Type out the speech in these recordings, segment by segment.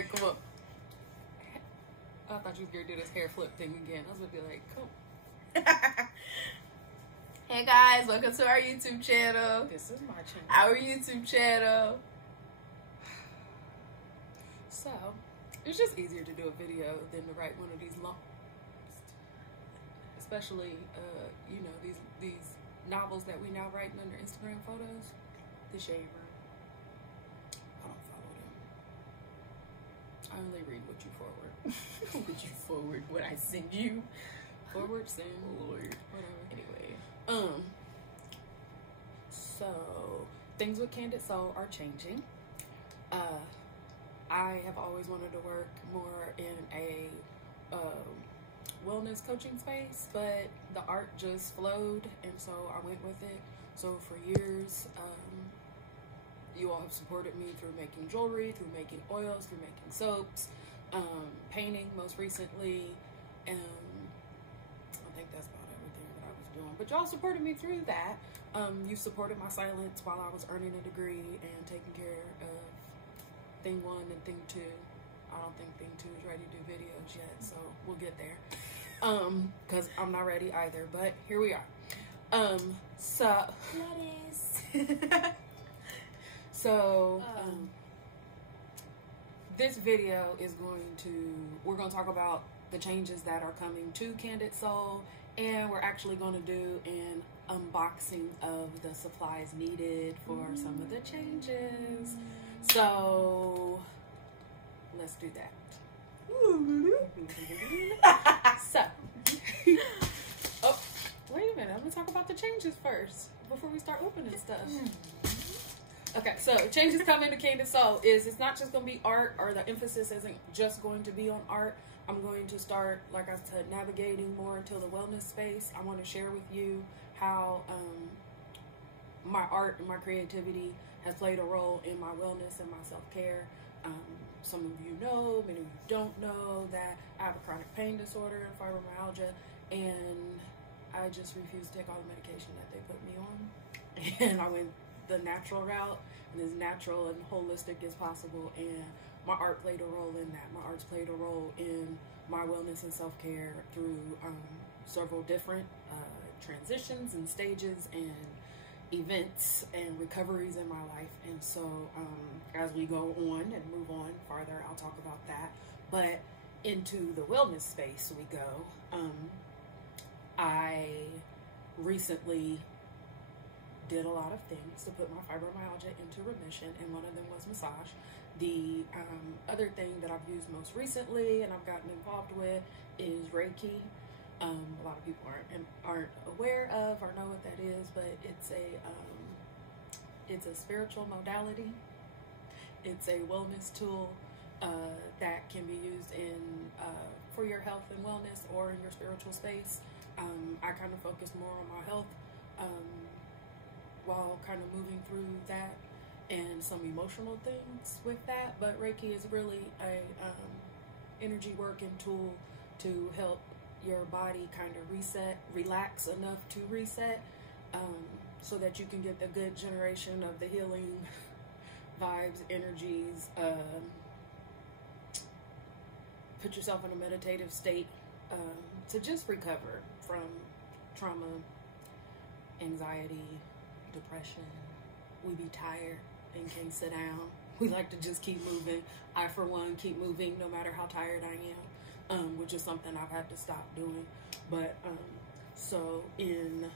Alright, come on. I thought you were going to do this hair flip thing again. I was going to be like, come. Hey guys, welcome to our YouTube channel. This is my channel. Our YouTube channel. So, it's just easier to do a video than to write one of these long, especially, you know, these novels that we now write under Instagram photos. The Shade Room. I don't follow them. I only read what you forward. What you forward? What I send you? Forward, send, Lord. whatever. Anyway. So things with Candid Soul are changing. I have always wanted to work more in a wellness coaching space, but the art just flowed, and so I went with it. So for years, you all have supported me through making jewelry, through making oils, through making soaps, painting most recently, and I think that's about everything that I was doing. But y'all supported me through that. You supported my silence while I was earning a degree and taking care of thing 1 and thing 2. I don't think thing 2 is ready to do videos yet, so we'll get there. Because I'm not ready either, but here we are. This video is we're going to talk about the changes that are coming to Candid Soul, and we're actually going to do an unboxing of the supplies needed for some of the changes. So let's do that. So, oh, wait a minute. I'm going to talk about the changes first before we start opening stuff. Okay, so changes coming to Candid Soul is it's not just going to be art, or the emphasis isn't just going to be on art. I'm going to start, like I said, navigating more into the wellness space. I want to share with you how my art and my creativity has played a role in my wellness and my self-care. Some of you know, many of you don't know that I have a chronic pain disorder and fibromyalgia, and I just refuse to take all the medication that they put me on. And I went the natural route, and as natural and holistic as possible, and my art played a role in that. My art's played a role in my wellness and self-care through several different transitions and stages and events and recoveries in my life. And so as we go on and move on farther, I'll talk about that. But into the wellness space we go. I recently did a lot of things to put my fibromyalgia into remission, and one of them was massage. The other thing that I've used most recently and I've gotten involved with is Reiki. A lot of people aren't aware of or know what that is, but it's a spiritual modality. It's a wellness tool that can be used for your health and wellness, or in your spiritual space. I kind of focus more on my health while kind of moving through that and some emotional things with that. But Reiki is really a energy working tool to help your body kind of reset, relax enough to reset, so that you can get the good generation of the healing vibes, energies, put yourself in a meditative state to just recover from trauma, anxiety, depression. We be tired and can't sit down. We like to just keep moving. I, for one, keep moving no matter how tired I am, which is something I've had to stop doing. But so in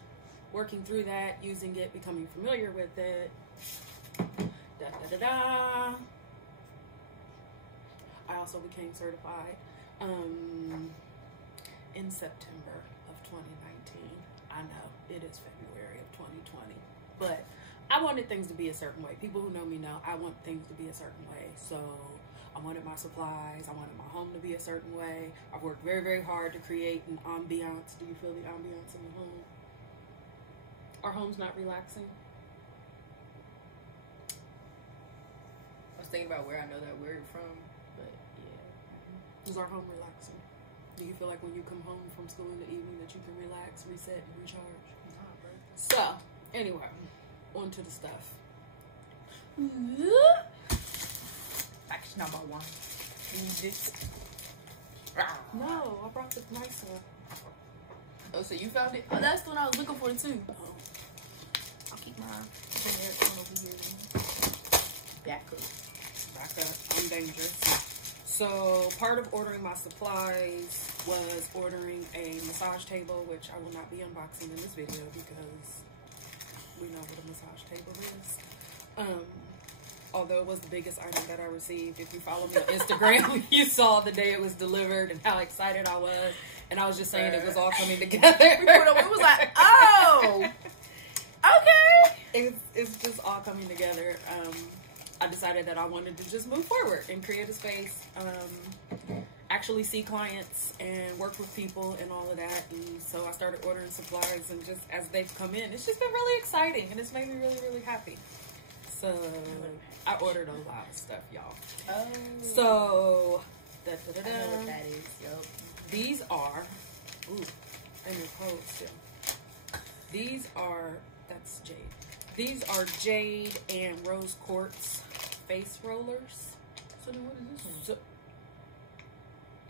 working through that, using it, becoming familiar with it, I also became certified in September of 2019. I know it is February of 2020, but I wanted things to be a certain way. People who know me know I want things to be a certain way. So I wanted my supplies. I wanted my home to be a certain way. I've worked very, very hard to create an ambiance. Do you feel the ambiance in your home? Our home's not relaxing. I was thinking about where I know that word from, but yeah. Is our home relaxing? Do you feel like when you come home from school in the evening that you can relax, reset, and recharge? Nah, bro. So, anyway, on to the stuff. Fact number 1. No, I brought the nice one. Oh, so you found it? Oh, that's the one I was looking for too. Oh. I'll keep mine. Over here. Back up. I'm dangerous. So part of ordering my supplies was ordering a massage table, which I will not be unboxing in this video because we know what a massage table is. Although it was the biggest item that I received. If you follow me on Instagram, you saw the day it was delivered and how excited I was. And I was just saying it was all coming together. It was like, oh, okay. It's just all coming together. I decided that I wanted to just move forward and create a space, actually see clients and work with people and all of that. And so I started ordering supplies, and just as they've come in, it's just been really exciting and it's made me really, really happy. So I ordered a lot of stuff, y'all. Oh. So, I know what that is, yo. These are, and your clothes still. These are, that's jade. These are jade and rose quartz face rollers. So then what is this one? So,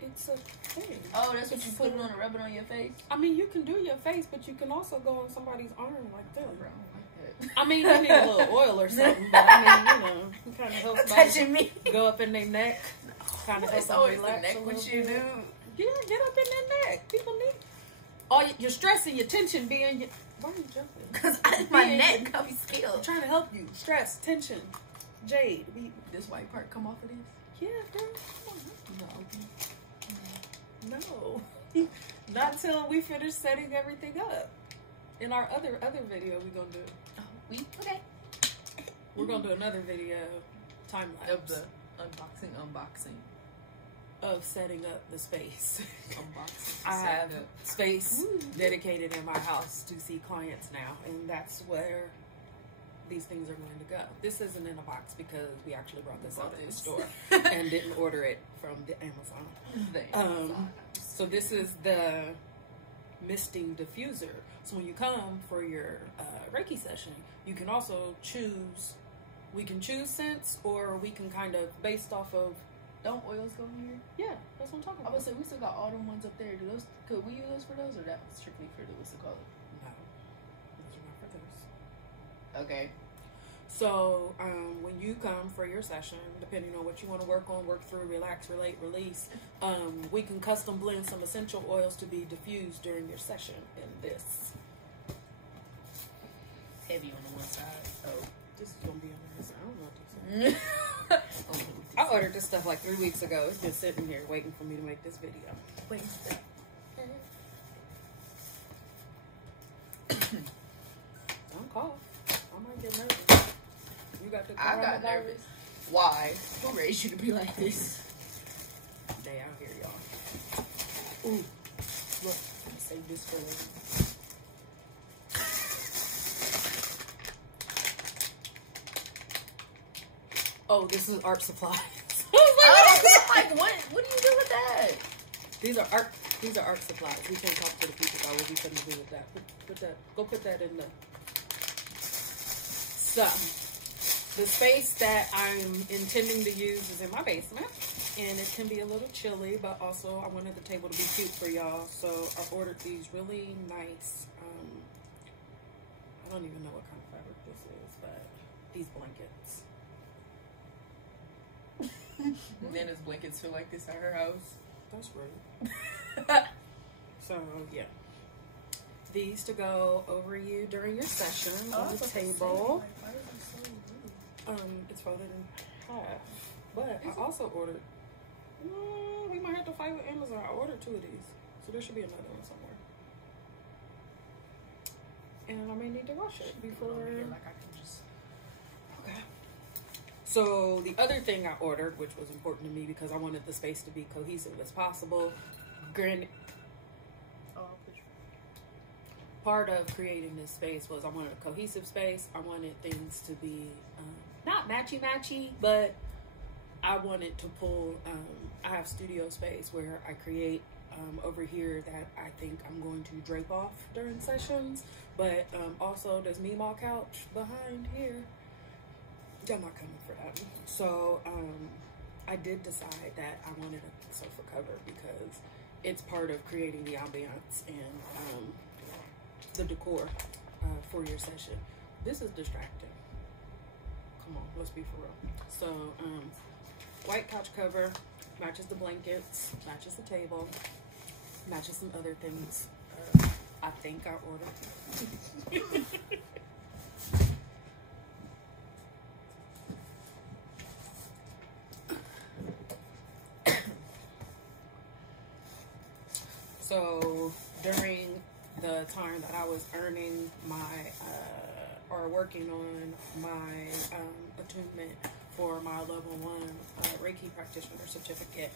it's a thing. Oh, that's what you put it on and rub it on your face? I mean, you can do your face, but you can also go on somebody's arm like that. Bro, I don't like that. I mean, you need a little oil or something, but I mean, you know, it kind of helps touching me. Go up in their neck. Kind of helps them relax neck a little what you bit. do. Yeah, get up in their neck. People need all your stress and your tension being your... Why are you jumping? Because my neck got me scared. I'm trying to help you. Stress, tension, jade. This white part come off of this? Yeah, girl. No. Not until we finish setting everything up. In our other video we're gonna do. Oh, okay. We're gonna do another video, time lapse of the unboxing of setting up the space. Unboxing. I have space dedicated in my house to see clients now, and that's where these things are going to go. This isn't in a box because we actually brought this out of the store and didn't order it from the Amazon. So this is the misting diffuser. So when you come for your Reiki session, you can also choose. We can choose scents, or we can kind of based off of. Don't oils go in here? Yeah, that's what I'm talking about. I would say we still got all them ones up there. Could we use those for those, or that was strictly for the what's it called? No, those are not for those. Okay. So when you come for your session, depending on what you want to work on, work through, relax, relate, release, we can custom blend some essential oils to be diffused during your session in this. Heavy on the one side. Oh, this is gonna be on this. I don't know what this is. I ordered this stuff like 3 weeks ago. It's been sitting here waiting for me to make this video. Wait. Don't cough. I might get nervous. You got the I got nervous. Why? Who raised you to be like this? They out here, y'all. Ooh. Look, I'm save this for later. Oh, this is art supplies. Like, what do you do with that? These are art supplies. We can't talk to the people about what we couldn't do with that. Put that in the. So, the space that I'm intending to use is in my basement, and it can be a little chilly, but also I wanted the table to be cute for y'all, so I ordered these really nice. I don't even know what kind of fabric this is, but these blankets. Nana's blankets feel like this at her house. That's rude. So, yeah. These to go over you during your session on the table. It's folded in half. But I also ordered... we might have to fight with Amazon. I ordered 2 of these. So there should be another one somewhere. And I may need to wash it before... Okay. So the other thing I ordered, which was important to me because I wanted the space to be cohesive as possible. Granted, part of creating this space was I wanted a cohesive space. I wanted things to be not matchy-matchy, but I wanted to pull, I have studio space where I create over here that I think I'm going to drape off during sessions, but also there's Meemaw couch behind here. I'm not coming for that. So I did decide that I wanted a sofa cover because it's part of creating the ambiance and the decor for your session. This is distracting. Come on, let's be for real. So, white couch cover, matches the blankets, matches the table, matches some other things I think I ordered. So during the time that I was earning my or working on my attunement for my level 1 Reiki practitioner certificate,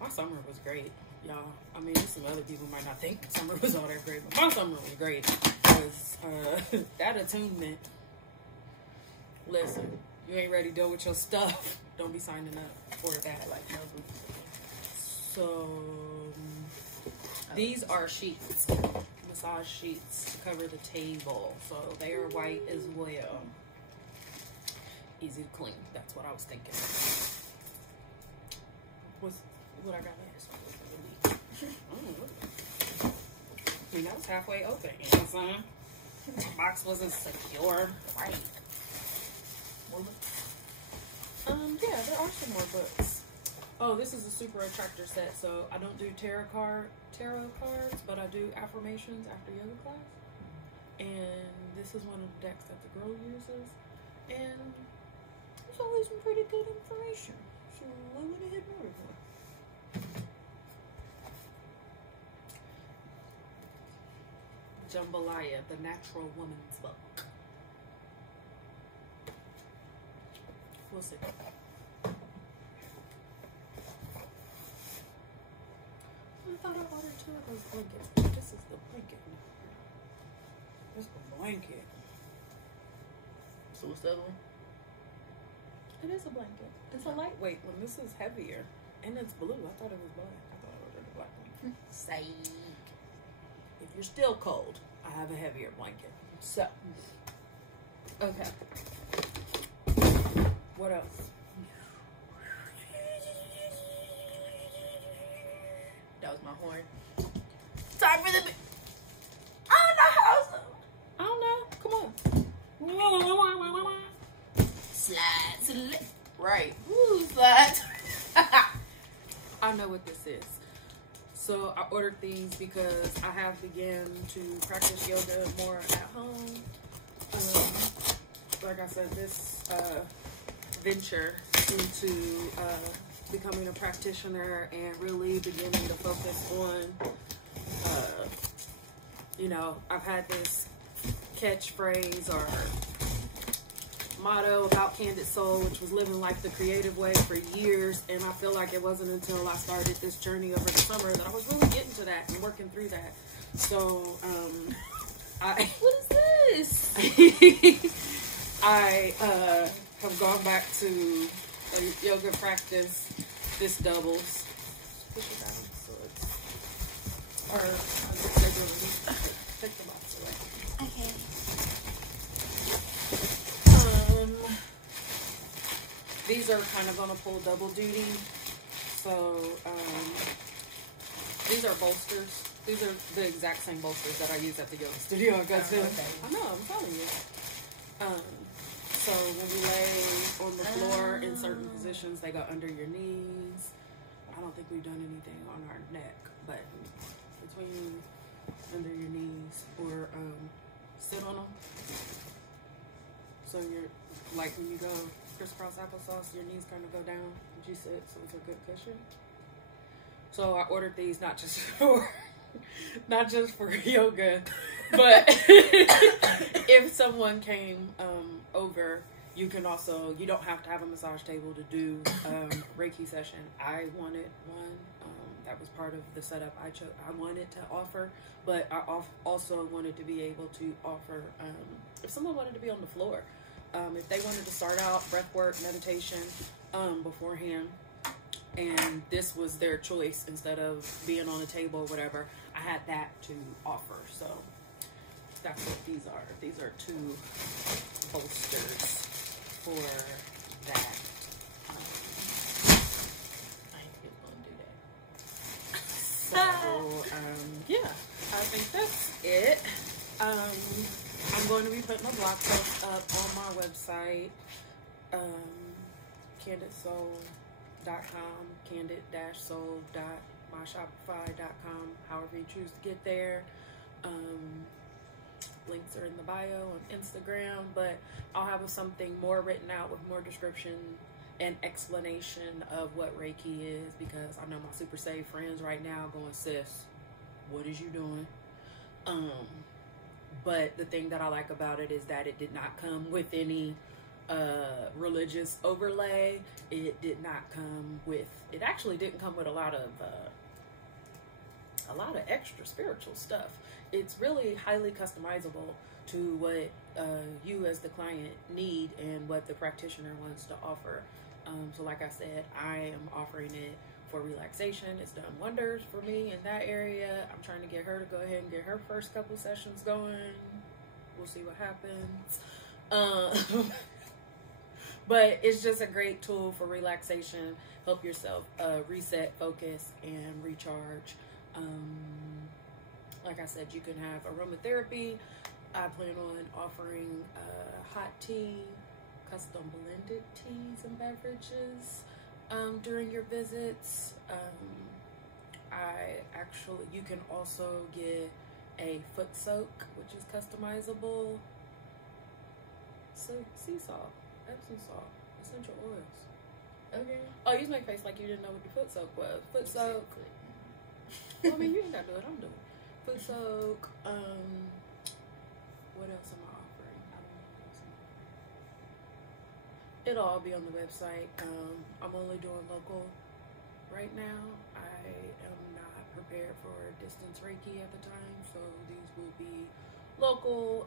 my summer was great, y'all. I mean, some other people might not think summer was all that great, but my summer was great because that attunement. Listen, you ain't ready to deal with your stuff. Don't be signing up for that. Like, no. So these are sheets, massage sheets to cover the table. So they are white as well. Easy to clean. That's what I was thinking. What I got last? I mean, that was halfway open. You know what I'm saying? The box wasn't secure. Right. Yeah, there are some more books. Oh, this is a super attractor set. So I don't do tarot cards, but I do affirmations after yoga class. And this is one of the decks that the girl uses. And there's always some pretty good information. So I went ahead and ordered one. Jambalaya, the Natural Woman's Book. We'll see. I thought I ordered 2 of those blankets, but this is the blanket. This is the blanket. So what's the other one? It is a blanket. It's a lightweight one. This is heavier. And it's blue. I thought it was black. I thought I ordered a black one. Say. If you're still cold, I have a heavier blanket. So. Okay. What else? That was my horn. Time for the... I don't know how. I don't know. Come on. Slide to the left. Right. Woo, slide. I know what this is. So I ordered these because I have begun to practice yoga more at home. Like I said, this venture into becoming a practitioner and really beginning to focus on, you know, I've had this catchphrase or motto about Candid Soul, which was living life the creative way, for years, and I feel like it wasn't until I started this journey over the summer that I was really getting to that and working through that. So, What is this? I have gone back to a yoga practice. This doubles. Push it down so it's, or I'll just take the box away. Okay. These are kind of going to pull double duty. So, these are bolsters. These are the exact same bolsters that I use at the yoga studio I go to. Okay. I know, I'm telling you. So when we lay on the floor in certain positions, they go under your knees. I don't think we've done anything on our neck, but between under your knees or sit on them. So you're like when you go crisscross applesauce, your knees kind of go down and you sit, so it's a good cushion. So I ordered these not just for yoga, but if someone came over, you can also, you don't have to have a massage table to do Reiki session. I wanted one. That was part of the setup I wanted to offer, but I also wanted to be able to offer, if someone wanted to be on the floor, if they wanted to start out breath work, meditation beforehand, and this was their choice instead of being on a table or whatever, I had that to offer. So that's what these are. These are 2 bolsters for that. put my blog post up on my website, candidsoul.com, candid-soul.myshopify.com, however you choose to get there. Links are in the bio on Instagram, but I'll have something more written out with more description and explanation of what Reiki is, because I know my super saved friends right now going, sis, what is you doing? But the thing that I like about it is that it did not come with any religious overlay. It did not come with, it actually didn't come with a lot of extra spiritual stuff. It's really highly customizable to what you as the client need and what the practitioner wants to offer. So like I said, I am offering it for relaxation. It's done wonders for me in that area. I'm trying to get her to go ahead and get her first couple sessions going. We'll see what happens. But it's just a great tool for relaxation. Help yourself reset, focus, and recharge. Like I said, you can have aromatherapy. I plan on offering hot tea, custom blended teas and beverages during your visits. You can also get a foot soak, which is customizable. So sea salt, Epsom salt, essential oils. Okay. Oh, you make face like you didn't know what the foot soak was. Foot soak. Well, I mean, you ain't got to do it. I'm doing it. Foot soak. What else am I offering? I don't know what else I'm offering. It'll all be on the website. I'm only doing local right now. I am not prepared for distance Reiki at the time, so these will be local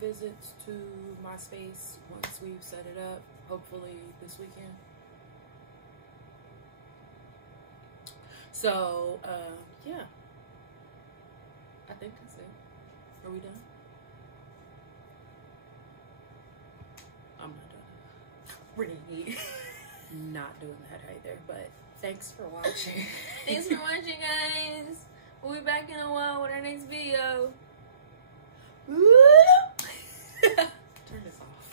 visits to my space once we've set it up, hopefully this weekend. So, yeah. I think that's it. Are we done? I'm not done. Really? Not doing that either, but thanks for watching. Thanks for watching, guys. We'll be back in a while with our next video. Turn this off.